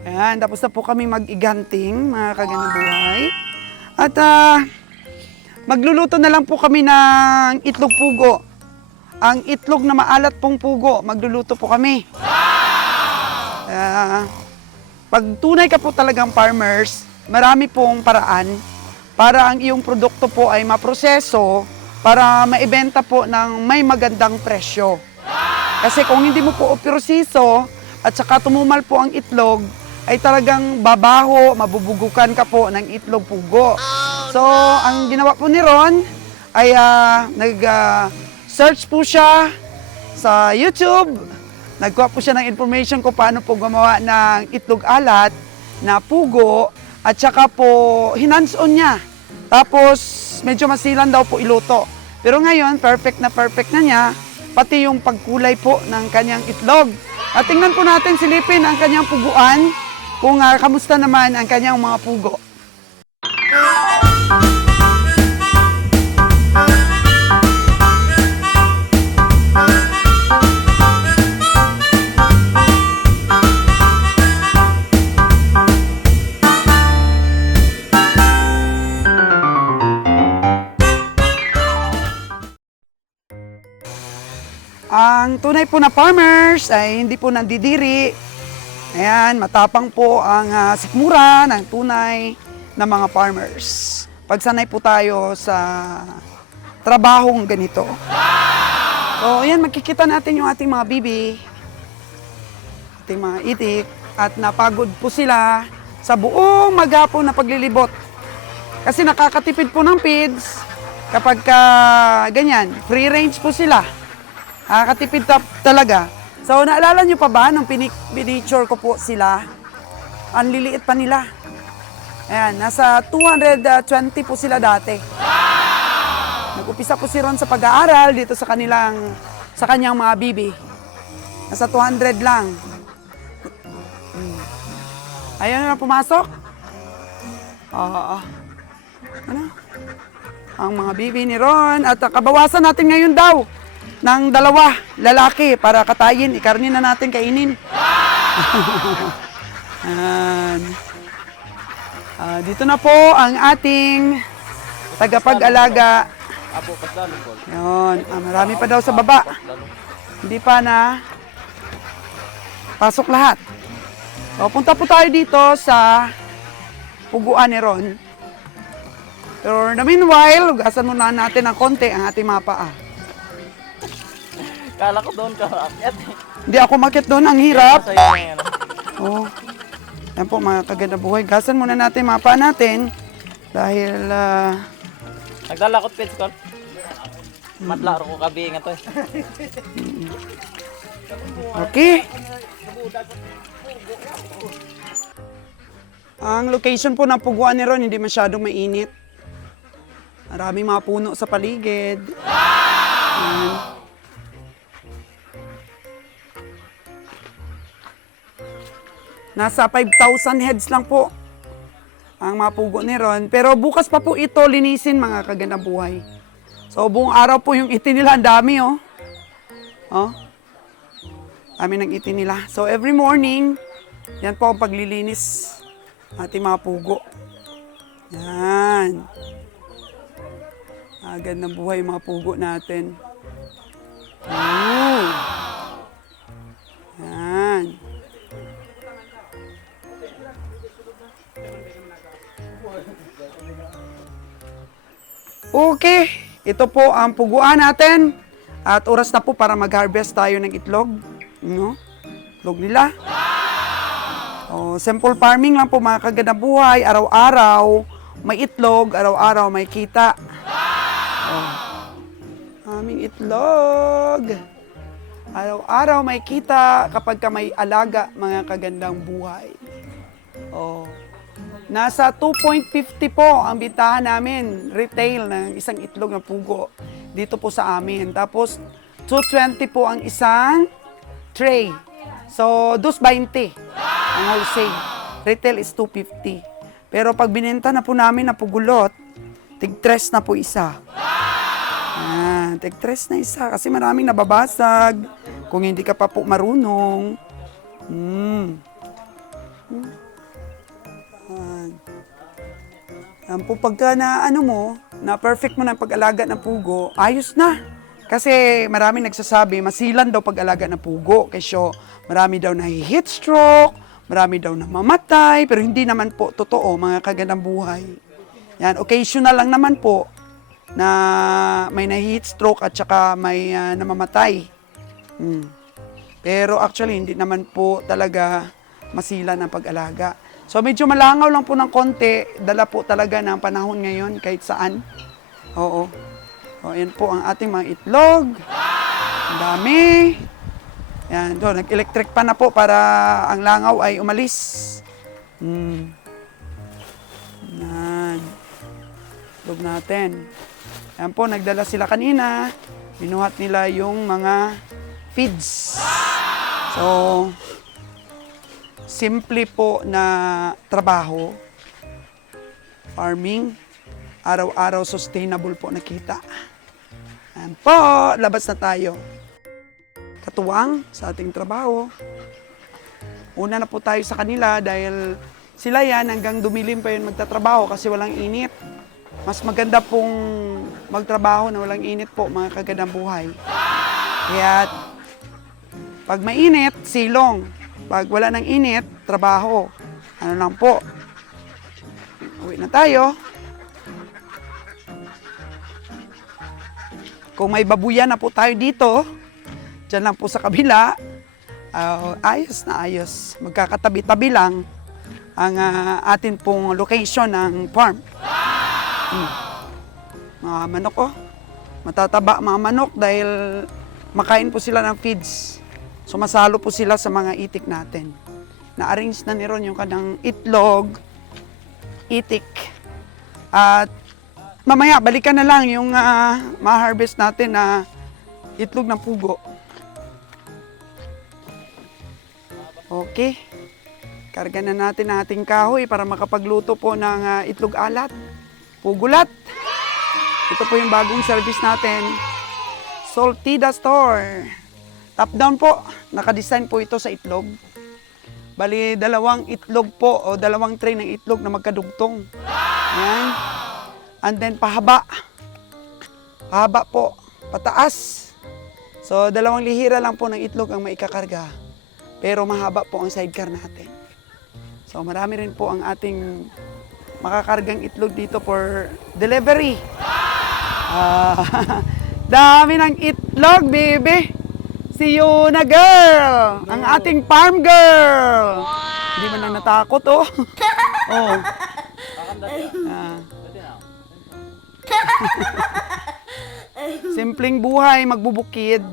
Ayan, tapos na po kami mag-iganting, mga kagandang buhay. At magluluto na lang po kami ng itlog pugo. Ang itlog na maalat pong pugo, magluluto po kami. Pag tunay ka po talagang farmers, marami pong paraan para ang iyong produkto po ay maproseso para maibenta po ng may magandang presyo. Kasi kung hindi mo po oproseso at saka tumumal po ang itlog, ay talagang babaho, mabubugukan ka po ng itlog pugo. So, ang ginawa po ni Ron ay nag-search po siya sa YouTube. Nagkuha po siya ng information kung paano po gumawa ng itlog alat na pugo at saka po hinands-on niya. Tapos, medyo masilan daw po iluto. Pero ngayon, perfect na niya, pati yung pagkulay po ng kanyang itlog. At tingnan po natin, silipin ang kanyang puguan, kung kamusta naman ang kanyang mga pugo. Ang tunay po na farmers ay hindi po nandidiri. Ayan, matapang po ang sikmura ng tunay na mga farmers. Pagsanay po tayo sa trabahong ganito. So, ayan, makikita natin yung ating mga bibi, ating mga itik, at napagod po sila sa buong maghapon na paglilibot. Kasi nakakatipid po ng feeds kapag ganyan, free range po sila. Nakakatipid talaga. So, naalala nyo pa ba nung pinicture ko po sila? Ang liliit pa nila. Ayan, nasa 220 po sila dati. Nag-upisa po si Ron sa pag-aaral dito sa kanyang mga bibi. Nasa 200 lang. Ayun na pumasok. Ano? Ang mga bibi ni Ron. At kabawasan natin ngayon daw ng 2 lalaki para katayin, ikarnin na natin, kainin. Dito na po ang ating tagapag-alaga. Yun, marami pa daw sa baba. Hindi pa na pasok lahat. So, punta po tayo dito sa puguan ni Ron. Pero in the meanwhile, hugasan muna natin ng konti ang ating mga paa. Kala ko doon ka akyat. Hindi ako makit doon, ang hirap. Oh. Yan po mga kagandang buhay. Gasan muna natin mga paa natin. Dahil, Nagdala ko pets ko. Matlaro ko kabi nga to. Okay. Ang location po ng puguan ni Ron, hindi masyadong mainit. Maraming mga puno sa paligid. Nasa 5,000 heads lang po ang mga pugo ni Ron. Pero bukas pa po ito linisin, mga kagandang buhay. So buong araw po yung itin nila, ang dami oh. Oh. Dami ng itin nila. So every morning, yan po ang paglilinis ating mga pugo. Yan. Gandang buhay yung mga pugo natin. Yan. Okay, ito po ang puguan natin. At oras na po para mag-harvest tayo ng itlog. No? Itlog nila. Oh, simple farming lang po, mga kagandang buhay. Araw-araw may itlog, araw-araw may kita. Oh. Aming itlog. Araw-araw may kita kapag ka may alaga, mga kagandang buhay. Oh. Nasa 2.50 po ang bintahan namin, retail, ng isang itlog na pugo dito po sa amin. Tapos 220 po ang isang tray. So, 220 ang wholesale. Retail is 250. Pero pag binenta na po namin na pugulot, tig-3 na po isa. Tig-3 na isa kasi maraming nababasag kung hindi ka pa po marunong. Yan po, pagka na ano mo, na perfect mo na ang pag-alaga ng pugo, ayos na. Kasi marami nagsasabi, masilan daw pag-alaga ng pugo. Kasi marami daw nahi-heat stroke, marami daw namamatay, pero hindi naman po totoo, mga kagandang buhay. Yan, occasional lang naman po na may nahi-heat stroke at saka may namamatay. Pero actually, hindi naman po talaga masilan ang pag-alaga. So medyo malangaw lang po ng konti, dala po talaga ng panahon ngayon kahit saan. Oo. O, yan po ang ating mga itlog. Ang dami. Yan, doon, nag-electric pa na po para ang langaw ay umalis. Yan. Itlog natin. Yan po, nagdala sila kanina. Binuhat nila yung mga feeds. So, simple po na trabaho, farming, araw-araw sustainable po nakita. Ayan po, labas na tayo. Katuwang sa ating trabaho. Una na po tayo sa kanila dahil sila yan hanggang dumilim pa yun magtatrabaho kasi walang init. Mas maganda pong magtrabaho na walang init po, mga kagandang buhay. Kaya pag mainit, silong. Pag wala ng init, trabaho. Ano lang po. Uwi na tayo. Kung may babuyan na po tayo dito, dyan lang po sa kabila, ayos na ayos. Magkakatabi-tabi lang ang atin pong location ng farm. Mga manok oh. Matataba mga manok dahil makain po sila ng feeds. Sumasalo po sila sa mga itik natin. Na-arrange na niron yung kanang itlog, itik. At mamaya, balikan na lang yung ma-harvest natin na itlog ng pugo. Okay. Karga na natin ang ating kahoy para makapagluto po ng itlog alat. Pugulat. Ito po yung bagong service natin. Saltida Store. Top down po, nakadesign po ito sa itlog. Bali, 2 itlog po o 2 tray ng itlog na magkadugtong. Ayan. And then pahaba. Pahaba po, pataas. So, 2 lihira lang po ng itlog ang maikakarga. Pero mahaba po ang sidecar natin. So, marami rin po ang ating makakargang itlog dito for delivery. Dami ng itlog, baby! Si Yuna girl! Ang ating farm girl! Wow. Hindi man na natakot, oh. Oh. Simpleng buhay, magbubukid.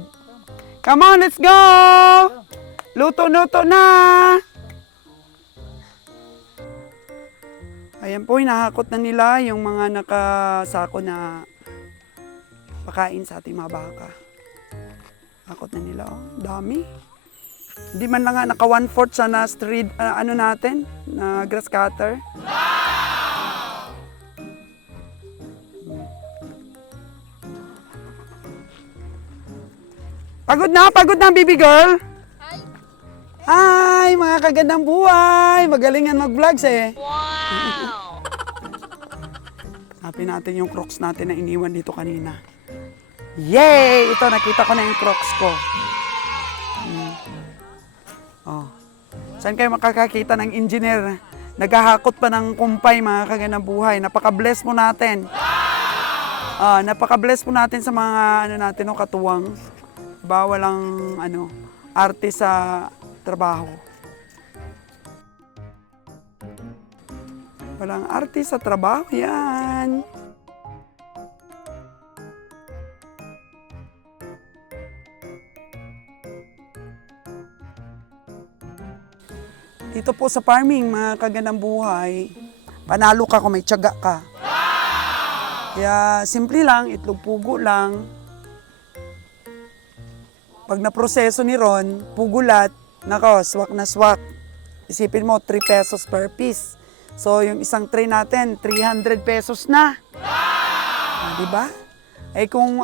Come on, let's go! Luto-luto na! Ayan po, hinahakot na nila yung mga nakasako na pakain sa ating mga baka. Hakot na nila, oh. Dami. Hindi man lang nga naka 1/4 sa na street, ano natin, na grass cutter. Wow! Pagod na, baby girl. Hi, mga kagandang buhay. Magalingan mag-vlogs eh. Wow! Hanapin natin yung crocs natin na iniwan dito kanina. Yay! Ito, nakita ko na yung crocs ko. Oh. Saan kayo makakakita ng engineer? Naghahakot pa ng kumpay, mga kagandang buhay. Napaka-bless mo natin. Napaka-bless po natin sa mga natin, katuwang. Diba, walang arte sa trabaho. Walang arte sa trabaho, yan. Dito po sa farming, mga kagandang buhay, panalo ka kung may tiyaga ka. Kaya simple lang, itlog pugo lang. Pag naproseso ni Ron, pugulat, nako, swak na swak. Isipin mo, 3 pesos per piece. So, yung isang tray natin, 300 pesos na. Diba? Eh kung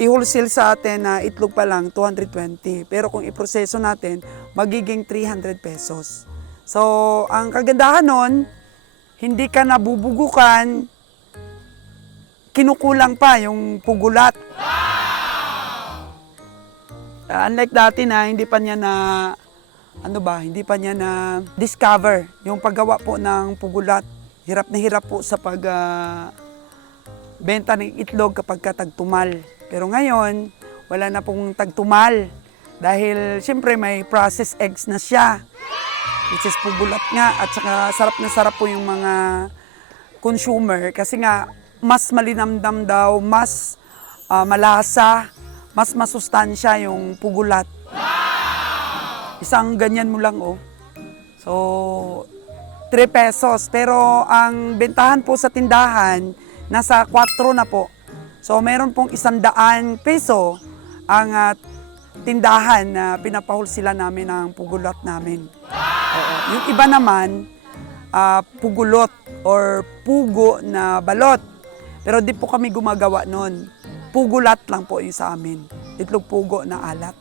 i-wholesale sa atin na itlog pa lang, 220. Pero kung iproseso natin, magiging 300 pesos. So, ang kagandahan nun, hindi ka nabubugukan, kinukulang pa yung pugulat. Unlike dati na hindi pa niya hindi pa niya na discover yung paggawa po ng pugulat. Hirap na hirap po sa benta ng itlog kapag tagtumal. Pero ngayon, wala na pong tagtumal dahil siyempre may processed eggs na siya. Which is pugulat nga at saka sarap na sarap po yung mga consumer kasi nga mas malinamdam daw, mas malasa, mas masustansya yung pugulat. Isang ganyan mo lang, oh. So, 3 pesos. Pero ang bentahan po sa tindahan, nasa 4 na po. So, meron pong 100 peso ang tindahan na pinapahulsila namin ng pugulat namin. Oo. Yung iba naman, pugulot or pugo na balot. Pero di po kami gumagawa nun. Pugulat lang po yung sa amin. Itlog pugo na alat.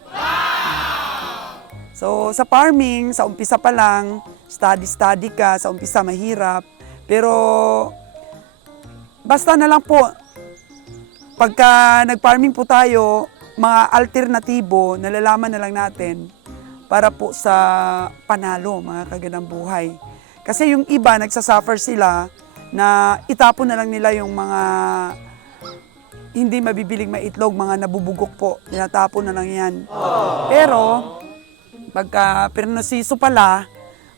So, sa farming, sa umpisa pa lang, study ka, sa umpisa mahirap. Pero, basta na lang po, pagka nag-farming po tayo, mga alternatibo, nalalaman na lang natin para po sa panalo, mga kagandang buhay. Kasi yung iba, nagsasuffer sila na itapon na lang nila yung mga hindi mabibiling maitlog, mga nabubugok po. Tinatapon na lang yan. Pero, pagka pernosiso pala,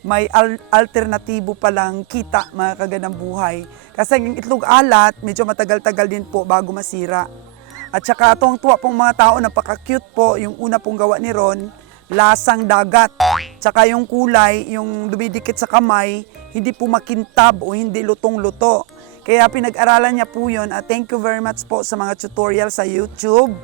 may alternatibo palang kita, mga kagandang buhay. Kasi yung itlog alat, medyo matagal-tagal din po bago masira. At saka tuwang-tuwa pong mga tao, napaka-cute po. Yung una pong gawa ni Ron, lasang dagat. Tsaka yung kulay, yung dumidikit sa kamay, hindi po makintab o hindi lutong-luto. Kaya pinag-aralan niya po yun. Thank you very much po sa mga tutorial sa YouTube.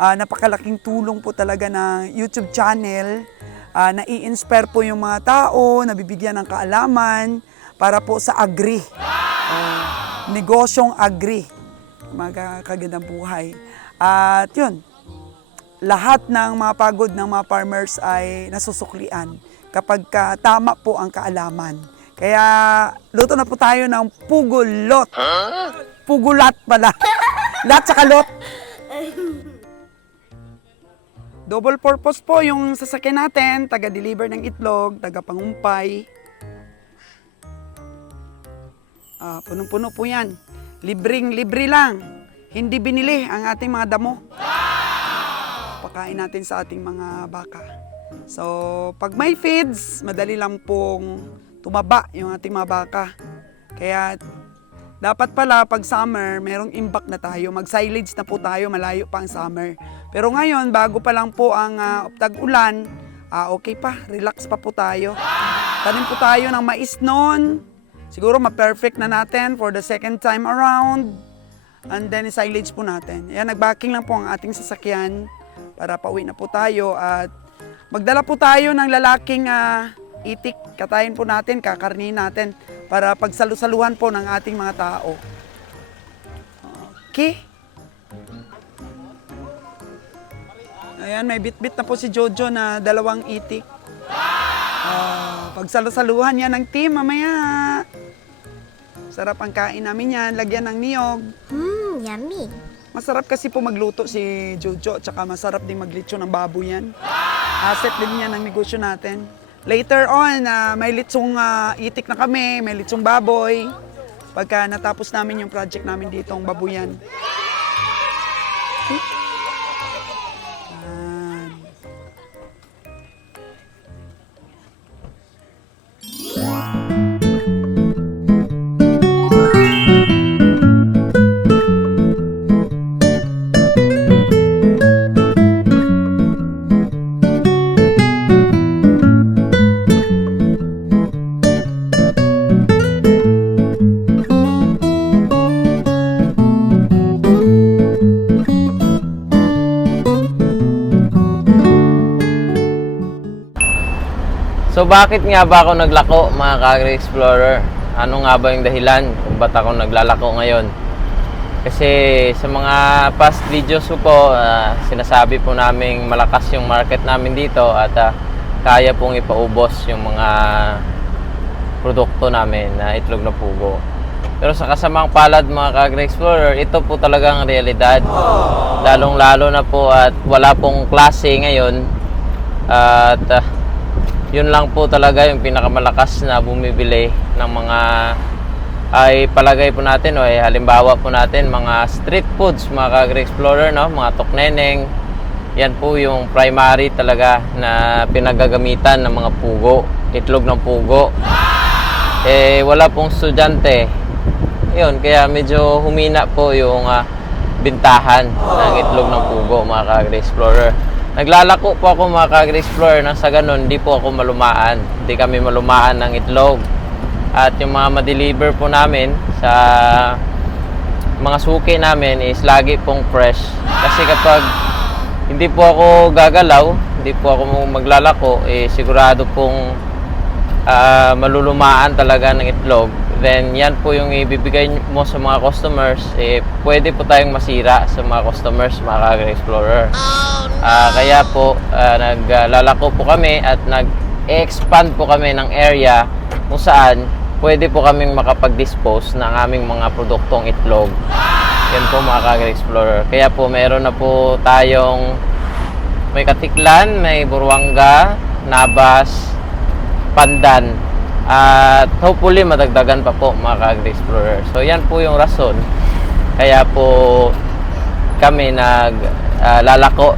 Napakalaking tulong po talaga ng YouTube channel. Nai-inspire po yung mga tao, nabibigyan ng kaalaman para po sa agri. Negosyong agri. Mga kagandang buhay. At yun, lahat ng mga pagod ng mga farmers ay nasusuklian kapag tama po ang kaalaman. Kaya luto na po tayo ng pugulot. Pugulat pala. Lahat sa kalot. Double purpose po yung sasakyan natin, taga-deliver ng itlog, taga-pangumpay. Punong-puno po yan. Libre lang. Hindi binili ang ating mga damo. Pakain natin sa ating mga baka. So, pag may feeds, madali lang pong tumaba yung ating mga baka. Kaya, dapat pala pag summer, merong imbak na tayo. Mag-silage na po tayo, malayo pa ang summer. Pero ngayon, bago pa lang po ang tag-ulan, okay pa, relax pa po tayo. Tanim po tayo ng mais noon. Siguro ma-perfect na natin for the second time around. And then, silage po natin. Ayan, nag-backing lang po ang ating sasakyan para pauwi na po tayo. At magdala po tayo ng lalaking itik. Katayin po natin, kakarnihin natin para pagsalusaluhan po ng ating mga tao. Okay? Ayan, may bit-bit na po si Jojo na 2 itik. Pagsalusaluhan yan ng team mamaya. Sarap ang kain namin yan. Lagyan ng niyog. Yummy. Masarap kasi po magluto si Jojo. Tsaka masarap din maglitso ng baboy yan. Asset din yan ng negosyo natin. Later on, may litsong itik na kami. May litsong baboy. Pagka natapos namin yung project namin dito, ang babuyan. Okay. So bakit nga ba ako naglako, mga ka-Agri-Explorer? Ano nga ba yung dahilan kung ba't ako naglalako ngayon? Kasi sa mga past videos ko po, sinasabi po namin malakas yung market namin dito at kaya pong ipaubos yung mga produkto namin na itlog na pugo. Pero sa kasamang palad mga ka-Agri-Explorer, ito po talagang realidad. Lalong-lalo na po at wala pong klase ngayon. At yun lang po talaga yung pinakamalakas na bumibili ng mga ay palagay po natin o ay halimbawa po natin mga street foods mga ka-Agri-Explorer, no? Mga tokneneng. Yan po yung primary talaga na pinagagamitan ng mga pugo, itlog ng pugo. Wala pong estudyante. Yun, kaya medyo humina po yung bintahan ng itlog ng pugo mga ka-Agri-Explorer. Naglalako po ako mga ka-Agri-Explorer nang sa ganun, hindi po ako malumaan. Hindi kami malumaan ng itlog. At yung mga ma-deliver po namin sa mga suki namin is lagi pong fresh. Kasi kapag hindi po ako gagalaw, hindi po ako maglalako, sigurado pong malulumaan talaga ng itlog. Then yan po yung ibibigay mo sa mga customers, pwede po tayong masira sa mga customers mga ka-Agri-Explorer. Kaya po naglalako po kami at nag-expand po kami ng area kung saan pwede po kaming makapag-dispose ng aming mga produktong itlog. Yan po mga ka-Agri-Explorer. Kaya po meron na po tayong may Katiklan, may Buruanga, Nabas, Pandan, at hopefully madagdagan pa po mga ka-Agri-Explorer. So yan po yung rason kaya po kami naglalako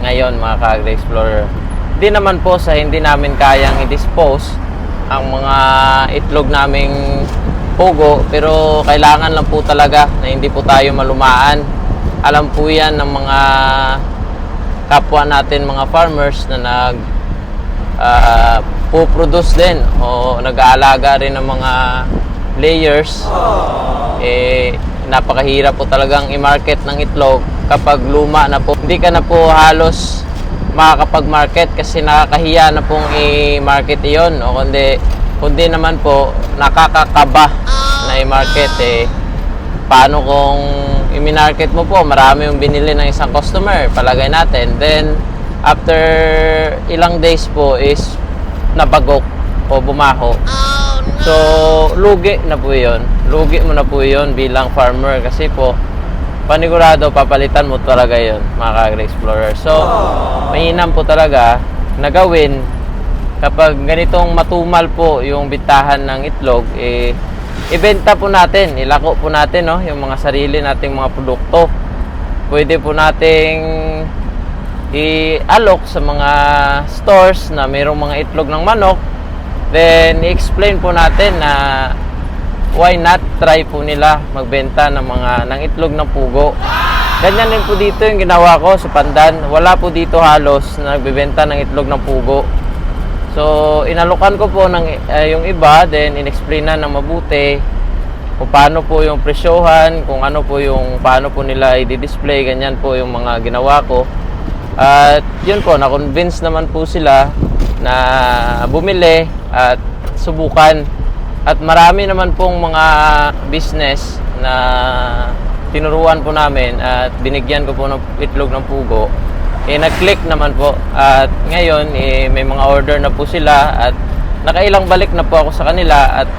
ngayon mga ka-Agri-Explorer. Hindi naman po sa hindi namin kayang i-dispose ang mga itlog naming pugo, pero kailangan lang po talaga na hindi po tayo malumaan. Alam po yan ng mga kapwa natin mga farmers na po-produce din o nag-aalaga rin ng mga layers. Napakahirap po talagang i-market ng itlog kapag luma na po. Hindi ka na po halos makakapag-market kasi nakakahiya na pong i-market iyon, o kundi naman po nakakakaba na i-market. Paano kung i-market mo po, marami yung binili ng isang customer, palagay natin, then after ilang days po is nabagok o bumaho. So lugi na po yun, lugi mo na po yun bilang farmer, kasi po panigurado papalitan mo talaga yun mga ka-Agri-Explorer. So mainam po talaga na gawin kapag ganitong matumal po yung bitahan ng itlog, ibenta po natin, ilako po natin, no, yung mga sarili nating mga produkto. Pwede po nating i-alok sa mga stores na mayroong mga itlog ng manok. Then i-explain po natin na why not try po nila magbenta ng itlog ng pugo. Ganyan din po dito yung ginawa ko sa Pandan. Wala po dito halos na nagbebenta ng itlog ng pugo. So inalukan ko po ng yung iba, then in-explainan ng mabuti kung paano po yung presyohan, kung ano po yung paano po nila i-display. Ganyan po yung mga ginawa ko. At yun po, na-convince naman po sila na bumili at subukan. At marami naman pong mga business na tinuruan po namin at binigyan ko po ng itlog ng pugo. Nag-click naman po. At ngayon, may mga order na po sila at nakailang balik na po ako sa kanila. At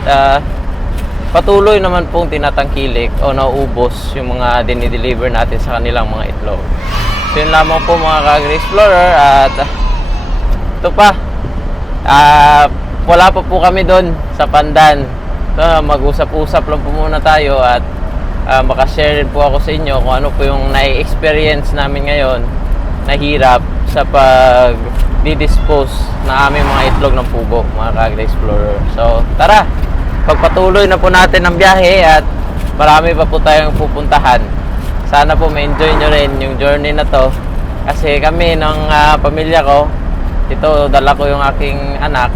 patuloy naman pong tinatangkilik o nauubos yung mga dinideliver natin sa kanilang mga itlog. So yun lamang po mga ka-Agri-Explorer. At ito pa, wala pa po kami doon sa Pandan. So, mag-usap-usap lang po muna tayo at makashare rin po ako sa inyo kung ano po yung nai-experience namin ngayon na hirap sa pag-dispose na aming mga itlog ng pugo mga ka-Agri-Explorer. So tara, pagpatuloy na po natin ang biyahe at marami pa po tayong pupuntahan. Sana po ma-enjoy nyo rin yung journey na to, kasi kami ng pamilya ko, ito dala ko yung aking anak,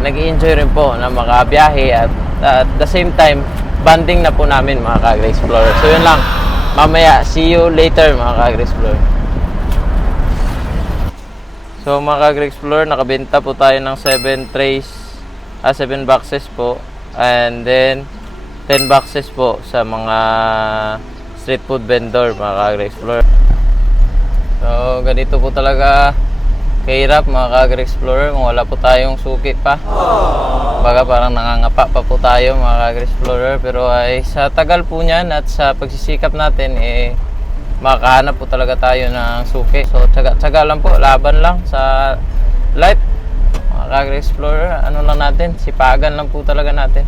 nag-i-enjoy rin po na makabiyahe at at the same time bonding na po namin mga ka-Agri-Explorer. So yun lang, mamaya see you later mga ka-Agri-Explorer. So mga ka-Agri-Explorer, nakabenta po tayo ng 7 boxes po, and then 10 boxes po sa mga street food vendor mga ka-Agri-Explorer. So ganito po talaga kahirap mga ka-Agri-Explorer kung wala po tayong suki pa. Baga parang nangangapa pa po tayo mga ka-explorer, pero ay sa tagal po niyan at sa pagsisikap natin makahanap po talaga tayo ng suki. So tsaga-tsaga lang po, laban lang sa life mga ka-explorer. Ano lang natin, sipagan lang po talaga natin.